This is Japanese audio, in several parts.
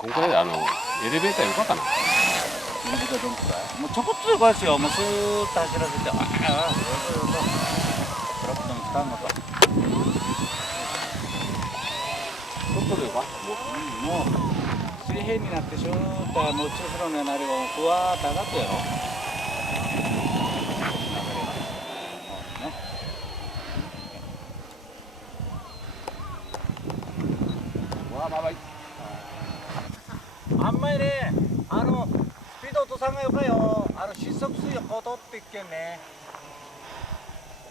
今回エレベーターよかったな。エレベーターどんくらい？もうちょこっとでこいですよ。もうスーッと走らせて、トラックの使うのと。ちょっとでよか。もう水平になってシューッともう中風呂のなりをふわーっと上がってやろ。わあ、ばばい。あんまりね、スピード落とさんがよかよ。失速水をこう取っていっけんね。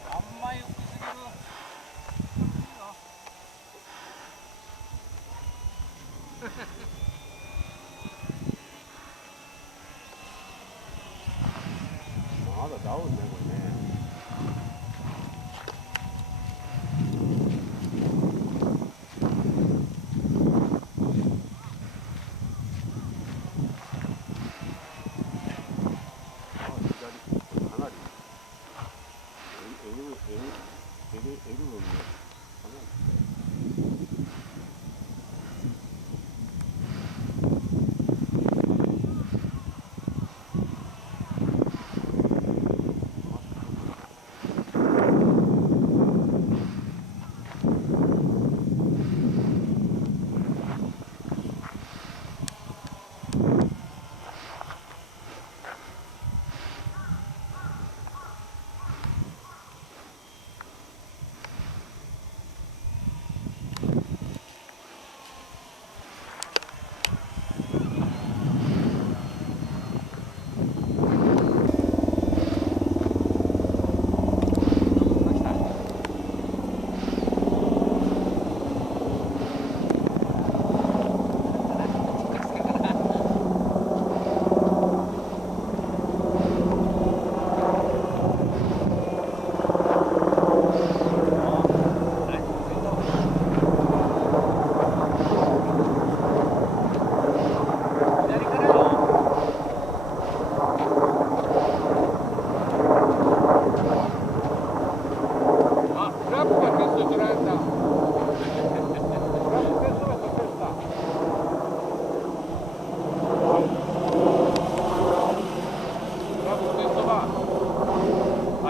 あんまり浮きすぎる。まだダウンね、これね。かなり。L のかなり。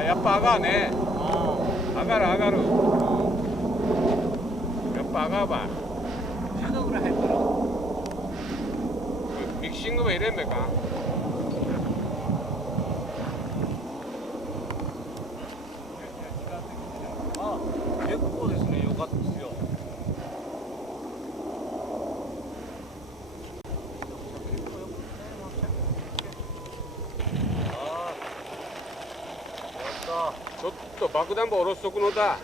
やっぱ上がるね。上がる上がる。やっぱ上がるばい。10度ぐらい入ってる。ミキシングも入れんべか。結構ですね、よかったですよ。ちょっと爆弾棒下ろしとくのだ。